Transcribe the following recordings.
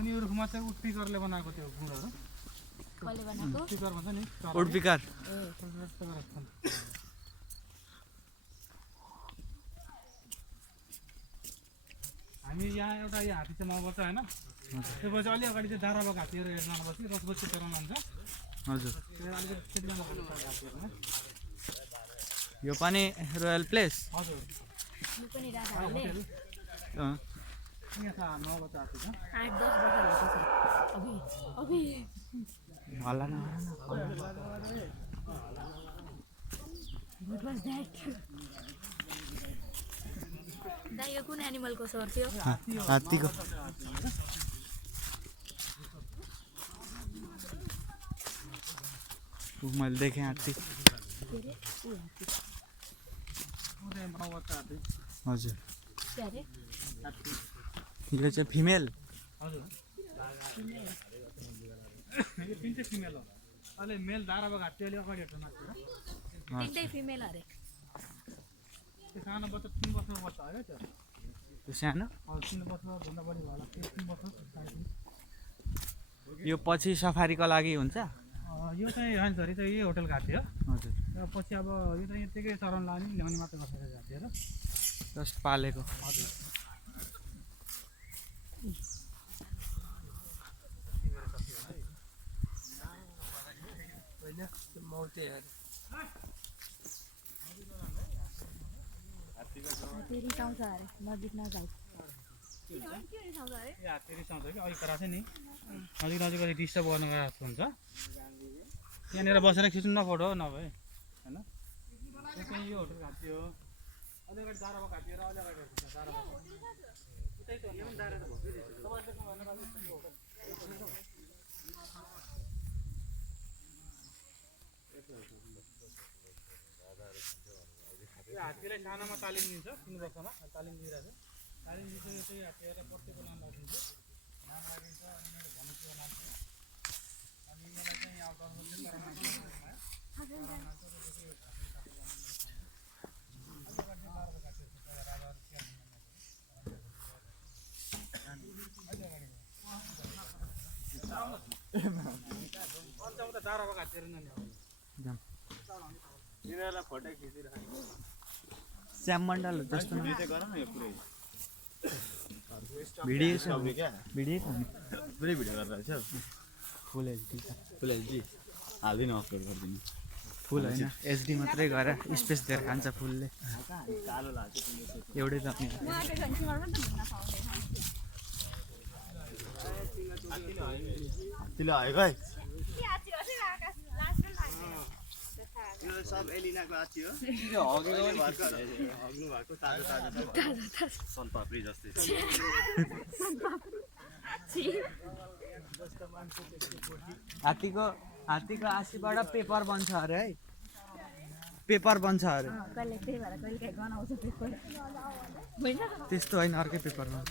अनि यो रुखमा चाहिँ उडपिकरले बनाएको त्यो गुँडहरू कसले बनाएको उडपिकर भन्छ नि उडपिकर हामी यहाँ एउटा यो हात्ती चाहिँ मर्छ होइन त्यसपछि अलि अगाडि चाहिँ दाराबाग हात्तीहरू हेर्न आउँछ रसबस्ती चराउन लान्छ हजुर अलिकति हात्तीहरूमा यो पनि रोयल प्लेस हजुर यो पनि राजाहरूले अँ यहाँ छ 9 बच्चा हात्ती छ 8-10 वर्ष अभि अभि हल्ला न What was that? दा यो कुन एनिमलको स्वर थियो हात्तीको मैले देखेँ हात्ती के रे उ हात्ती 9 बच्चा हात्ती हजुर के रे यो चाहिँ फिमेल हजुर यो तिनटै फिमेल हो अहिले मेल दाराबाग हात्ती अलि अगाडि हेर्छ माथि तिनटै फिमेल अरे त्यो सानो बच्चा 3 वर्षको बच्चा हो क्या त्यो सानो 3 वर्षभन्दा बढी भयो होला 3 वर्ष यो पछि सफारीको लागि हुन्छ यो चाहिँ होइन सर चाहिँ यही होटलको हात्ती हो हजुर र पछि अब यो चाहिँ यत्तिकै चराउन लाने ल्याउने मात्र गर्छ हात्तीहरू जस्ट पालेको हजुर हात्ती रिसाउँछ अरे नजिक नजाऊ ए हात्ती रिसाउँछ कि अलिक कराएको छ नि नजिक नजिक अलिक डिस्टर्ब गर्नु गएको हुन्छ यहाँनिर बसेर खिच्नु नफोटो नभए होइन यो चाहिँ यो होटलको हात्ती हो अलि अगाडि दाराबाग हात्तीहरू अलि अगाडि दाराबाग उतै त भन्ने पनि दारा त यो हात्तीलाई सानोमा तालिम दिन्छ 3 वर्षमा तालिम दिइरहेको छ तालिम दिइसकेपछि हात्तीहरूलाई प्रत्येकको नाम राखिन्छ नाम राखिन्छ अनि मेरो भनेको नाम छ अनि यिनीहरूलाई चाहिँ यहाँ 10 वर्ष दाराबाग हात्तीहरू नि यिनीहरूलाई फोटो खिचिरहेको श्याम मण्डल जस्तो भिडियो चाहिँ गर न यो पुरै भिडियो छ सबले क्या भिडियो छ नि पुरै भिडियो गरिरहेको छ फुल एचडी छ फुल एचडी हालिदिनु अपलोड गरिदिनु फुल होइन एचडी मात्रै गरेर स्पेस दिएर खान्छ फुलले कालो लाग्छ एउटै त हात्तीले आएको है यो सब एलिनाको हात्ती हो यो हग्नु भएको ताजा ताजा सनपापडी जस्तै हात्तीको आसीबाट पेपर बन्छ अरे है पेपर बन्छ अरे कहिले त्यही भएर कहिले काहीँ गनाउँछ पेपर होइन त्यस्तो होइन अर्कै पेपर बन्छ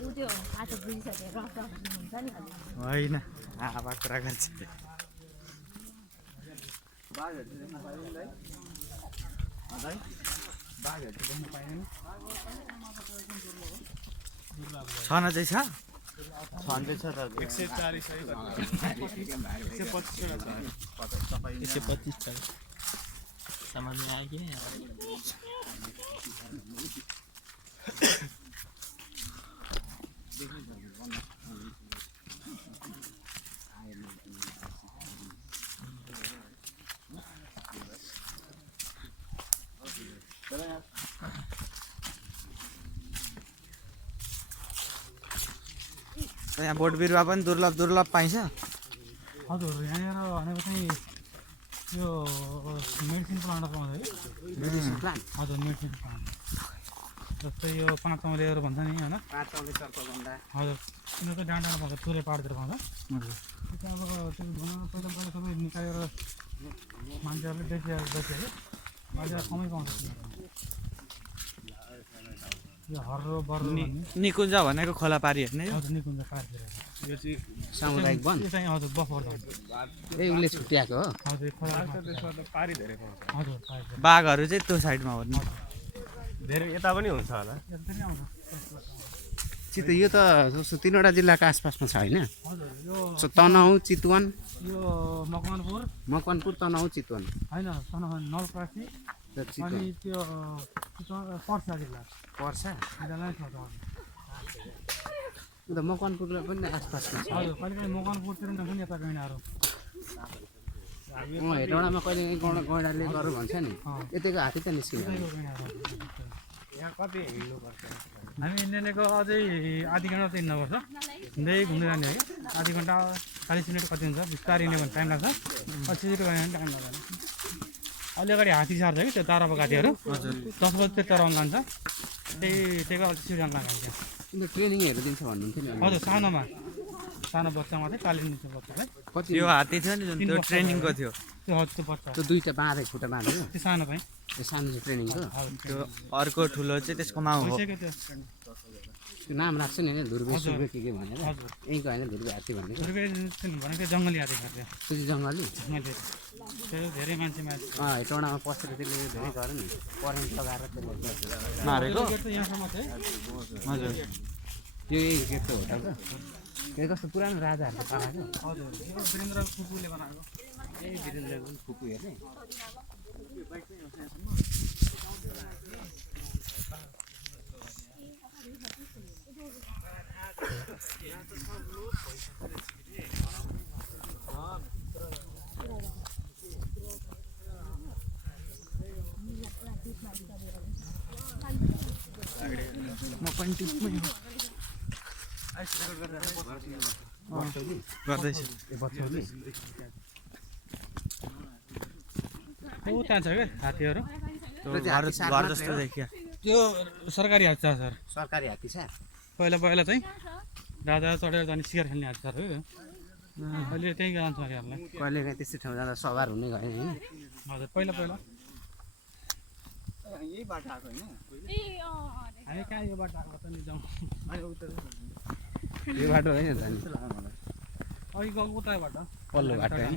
ऊ त्यो आठ बुझिसकेर रफ हुन्छ नि अलि होइन हावा कुरा गर्छ बाघहरू चाहिँ देख्न पाइँदैन है बाघहरू चाहिँ देख्न पाइँदैन छन चाहिँ छ छन्दै छ त 140 125 समझ में आ गया यहाँ बोट बिरुवा पनि दुर्लभ पाइन्छ हजुर यहाँनिर भनेको चाहिँ यो मेडिसिन प्लान्ट पाउँछ है मेडिसिन प्लान्ट हजुर मेडिसिन प्लान्ट जस्तै यो 5 औँलेहरू भन्छ नि होइन 5 औँले सर्पगन्धा हजुर यिनीहरू चाहिँ डाँडामा पाउँछ तुरे पाहाडतिर पाउँछ हजुर त्यो अब त्यो धुवा पहिला सबै निकालेर मान्छेहरूले बेच्यो अहिले कमै पाउँछ यो हर्रो बर्रो निकुञ्ज भनेको खोला पारी हेर्ने हजुर निकुञ्ज पाहाडतिर यो चाहिँ सामुदायिक वन यो चाहिँ हजुर बफर जोन ए उसले छुट्याएको हो हजुर खोला त्यसमा त पारी धेरै पाउँछ हजुर पाहाडतिर बाघहरू चाहिँ त्यो साइडमा हो नि धेरै यता पनि हुन्छ होला यता पनि आउँछ चितवन यो त जस्तो 3वटा जिल्लाको आसपासमा छ होइन? हजुर यो सो तनहुँ चितवन यो मकवानपुर मकवानपुर तनहुँ चितवन होइन नलप्रासी र चितवन अनि त्यो पर्सा जिल्ला पर्सा जिल्लालाई छ अन्त मकवानपुरलाई पनि आसपासमा छ हजुर कहिले कहिले मकवानपुरतिर पनि यता गैँडाहरू हेटौँडामा कहिले गैँडाले गरौँ भन्छ नि यतिको हात्ती त निस्किन्छ हामी हिँड्नेको अझै आधी घन्टा चाहिँ हिँड्नुपर्छ हिँड्दै घुम्दै जाने है आधी घन्टा 40 मिनट कति हुन्छ बिस्तारै हिँड्यो भने टाइम लाग्छ 80 मिनट गयो भने टाइम लाग्दैन अलि अगाडि हात्ती सार्छ कि त्यो ताराको घाँटीहरू हजुर 10 बजीतिर चराउनु जान्छ त्यहीको अलिक सिउरान लाग्छ अन्त ट्रेनिङहरू दिन्छ भन्नुहुन्थ्यो नि हजुर सानो बच्चामा चाहिँ तालिम दिन्छ बच्चालाई कति त्यो हात्ती थियो नि जुन त्यो ट्रेनिङको थियो त्यो हजुर त्यो बच्चा त्यो दुईवटा बाँधेको खुट्टा बाँधेको त्यो सानो चाहिँ त्यो सानो चाहिँ ट्रेनिङको त्यो अर्को ठुलो चाहिँ त्यसको माउ हो भइसक्यो त्यो त्यो नाम राख्छ नि होइन ध्रुवे सुर्वे के भनेर हजुर यहीँको होइन ध्रुवे हात्ती भनेको भनेको जङ्गली हात्ती खान्छ त्यो चाहिँ जङ्गली मैले त्यो धेरै मान्छेमा हेटौँडामा पसेर त्यसले धेरै गऱ्यो नि करेन्ट लगाएर त्यसले मारेको यहाँसम्म चाहिँ हजुर त्यो यही गेटको होटल त्यो कस्तो पुरानो राजाहरूको पालाको हजुर यो वीरेन्द्र कुकुरले बनाएको यही वीरेन्द्र फुपू हेर्ने म पनि टिपमै गर्दैछु बच्चाले हो त्यहाँ छ क्या हात्तीहरू घर जस्तो देखियो त्यो सरकारी हात्ती छ सर सरकारी हात्ती छ पहिला चाहिँ राजा चढेर जाने सिकार खेल्ने हात्ती सर हो अहिले त्यहीँ जान्छ हामीहरूलाई कहिले काहीँ त्यस्तो ठाउँ जाँदा सवार हुने गयो होइन हजुर पहिला यही बाटो आएको होइन हामी कहाँ यो बाटो आएको त नि जाउँ यो बाटो होइन त नि अघि गएको उता बाटो पल्लो बाटो होइन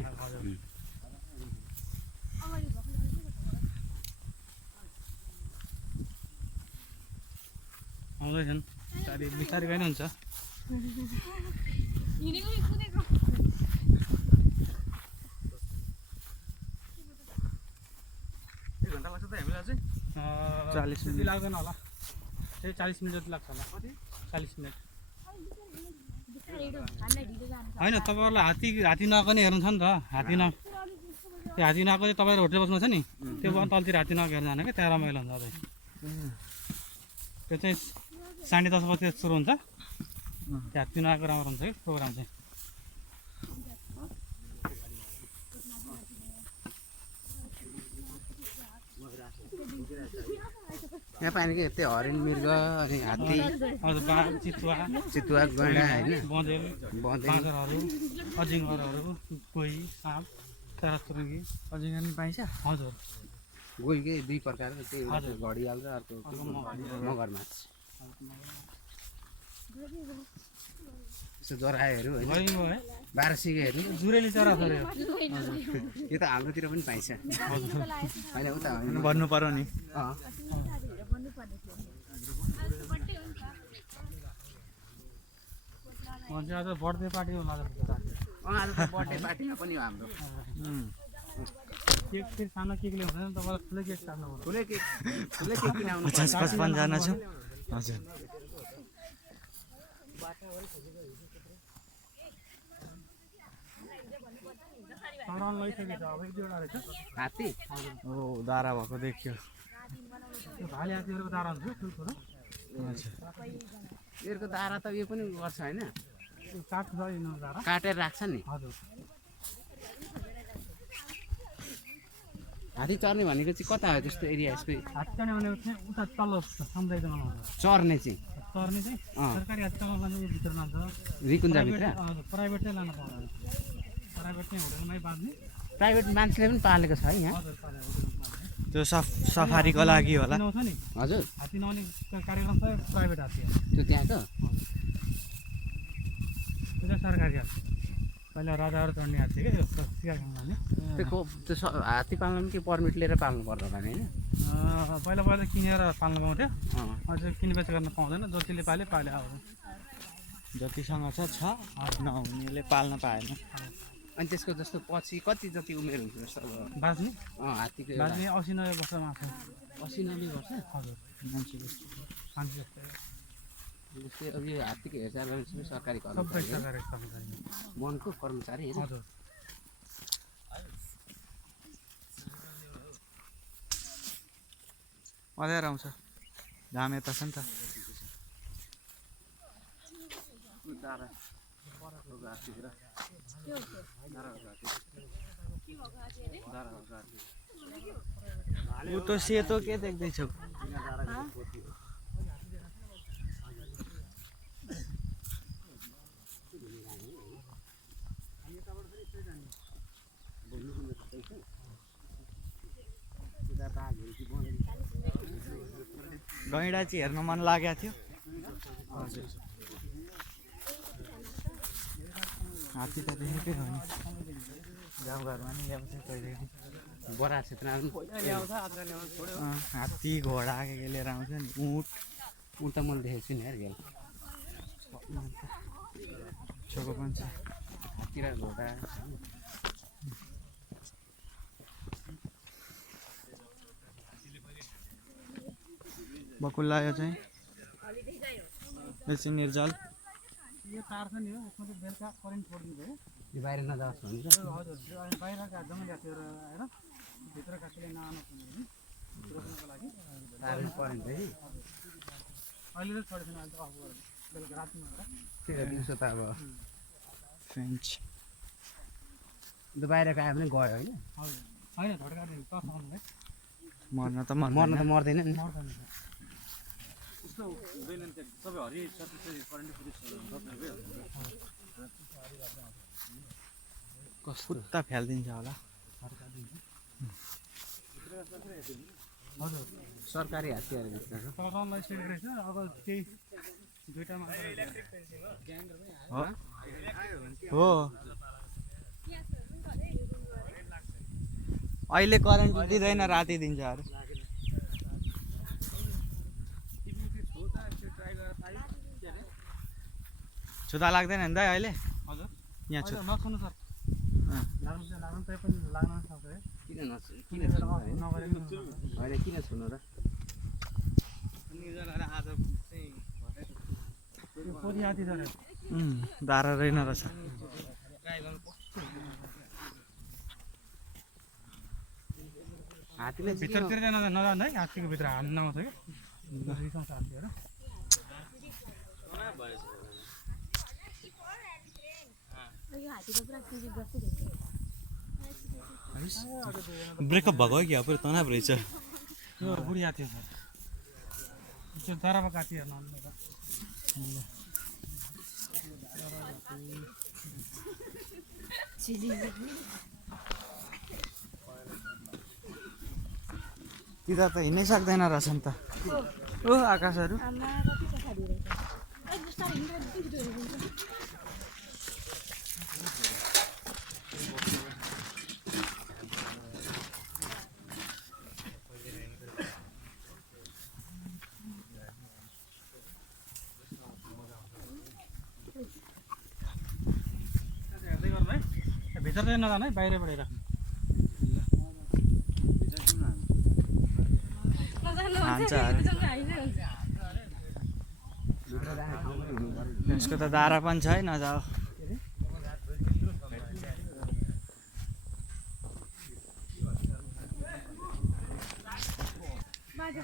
आउँदैछन् बिस्तारै गएन हुन्छ घन्टा लाग्छ त हामीलाई चाहिँ 40 मिनट लाग्दैन होला त्यही 40 मिनट जति लाग्छ होला 40 मिनट होइन तपाईँहरूलाई हात्ती नआएको नि हेर्नु छ नि त हात्ती न त्यो हात्ती नआएको चाहिँ तपाईँहरू होटल बस्नु छ नि त्यो भयो तलतिर हात्ती नआएको हेर्नु जाने क्या त्यहाँ रमाइलो हुन्छ अझै त्यो चाहिँ 10:30 बजी सुरु हुन्छ त्यो हात्ती नआएको राम्रो हुन्छ कि प्रोग्राम चाहिँ यहाँ पाइने कि त्यो हरिण मृग अनि हात्ती हजुर बाघ चितुवा चितुवा गैँडा होइन बँदेल बँदेल बाँदरहरू अजिङ्गरहरू कोही साँप चराचुरुङ्गी अजिङ्गर नि पाइन्छ हजुर गोहीकै दुई प्रकारको त्यो हजुर। घडियाल र अर्को मगरमाछ यस्तो जराहरू होइन भइगयो है 12 सिकेहरू जुरेली चरा छ यो यो त हाम्रोतिर पनि पाइन्छ होइन उता होइन भन्नु पर्यो नि मान्छे आज बर्थडे पार्टी होला आज त बर्थडे पार्टीमा पनि हो हाम्रो केक फेरि सानो केकले हुँदैन तपाईँलाई ठुलै केक काट्नु पर्छ ठुलै केक किन आउनु 50-55 जना छु हजुर चराउन लैसकेको छ अब 1-2 रहेछ हात्ती ओ दारा भएको देखियो त्यो भाले हात्तीहरूको दारा हुन्छ ठुल्ठुलो हजुर यिनीहरूको दारा त यो पनि गर्छ होइन काठ छ यिनीहरूको दारा काटेर राख्छ नि हजुर हात्ती चर्ने भनेको चाहिँ कता हो त्यस्तो एरिया यसको हात्ती चढ्ने भनेको चाहिँ उता तल्लो समुदायमा आउँछ चर्ने चाहिँ चर्ने चाहिँ सरकारी हात्ती चलाउन लाने भित्र लान्छ रिकुन्जाभित्र हजुर प्राइभेट चाहिँ लानु पाउँदैन प्राइभेट चाहिँ होटलमै बाँध्ने प्राइभेट मान्छेले पनि पालेको छ है यहाँ हजुर पाले त्यो सफारीको लागि होला नआउँछ नि हजुर हात्ती नआउने कार्यक्रम छ प्राइभेट हात्ती हो त्यो त्यहाँको त्यो चाहिँ सरकारी हात्ती पहिला राजाहरू चढ्ने हात्ती क्या यो सिकार खेल्न लाने त्यो हात्ती पाल्न पनि के पर्मिट लिएर पाल्नु पर्छ होला नि होइन पहिला किनेर पाल्नु पाउँथ्यो अझै किनबेच गर्न पाउँदैन जतिले पाल्यो अब जतिसँग छ नहुनेले पाल्न पाएन। अनि त्यसको जस्तो पछि कति जति उमेर हुन्छ जस्तो अब बाँच्ने हात्तीको बाँच्ने 80-90 वर्षमा छ। 80-90 वर्ष हजुर मान्छे जस्तो मान्छे जस्तो जस्तै अब यो हात्तीको हेरचाह गर्ने सबै सरकारी सबै कर्मचारी सरकारी कर्मचारी वनको कर्मचारी होइन हजुर। अँध्यारो आउँछ घाम यता छ नि त। ऊ त सेतो के देख्दैछौ? गैँडा चाहिँ हेर्न मन लागेको थियो। हात्ती त देखेकै हो नि गाउँघरमा नि ल्याउँछ कहिलेदेखि। बडा क्षेत्रमा हात्ती घोडा के लिएर आउँछ नि। उँट त मैले देखेको छु नि यार गेल छोको पनि छ। हात्ती र घोडा बकुल्ला यो चाहिँ निर्जल यो तार छ नि हो यसमा चाहिँ बेलुका करेन्ट छोडिदिनु भयो। यो बाहिर नजाओस् भन्छ हजुर बाहिरका जम्मै जातिहरू आएर भित्र काकीले नआउनु रोक्नको लागि तारमा करेन्ट है अहिले त छोडेको छैन। अहिले त अफ गरेर बेलुका रातिमा होला। त्यही दिउँसो त अब फ्रेन्च बाहिरको आयो भने गयो होइन हजुर होइन झड्कादेखि तर्साउनु है मर्न त मर्दैन नि मर्दैन। यस्तो हुँदैन नि त्यो सबै हरियो करेन्ट खुट्टा फ्यालिदिन्छ होला। हजुर सरकारी हात्तीहरू भित्र तललाई स्टेट रहेछ। अब त्यही दुईवटा मात्र हो। अहिले करेन्ट दिँदैन राति दिन्छ अरे। छुता लाग्दैन नि दाइ अहिले? हजुर यहाँ छु नछुनु सर। लाग्नु त्यही पनि लाग्न सक्छ है। किन छुनु होइन किन छुनु र दारा रहेन रहेछ। हात्तीले भित्रतिर नजाँदा है हात्तीको भित्र हाल्नु नआउँछ कि रिसाउँछ हात्तीहरू। ब्रेकअप भएको हो कि अब तनाव रहेछ। यो बुढी हात्ती छ त्यो जरामा काटी हेर्नु तिता त हिँड्नै सक्दैन रहेछ नि त। ओ आकाशहरू भित्र चाहिँ नजानु है बाहिरबाट राख्नु। यसको त दारा पनि छ है नजाऊ। बाजे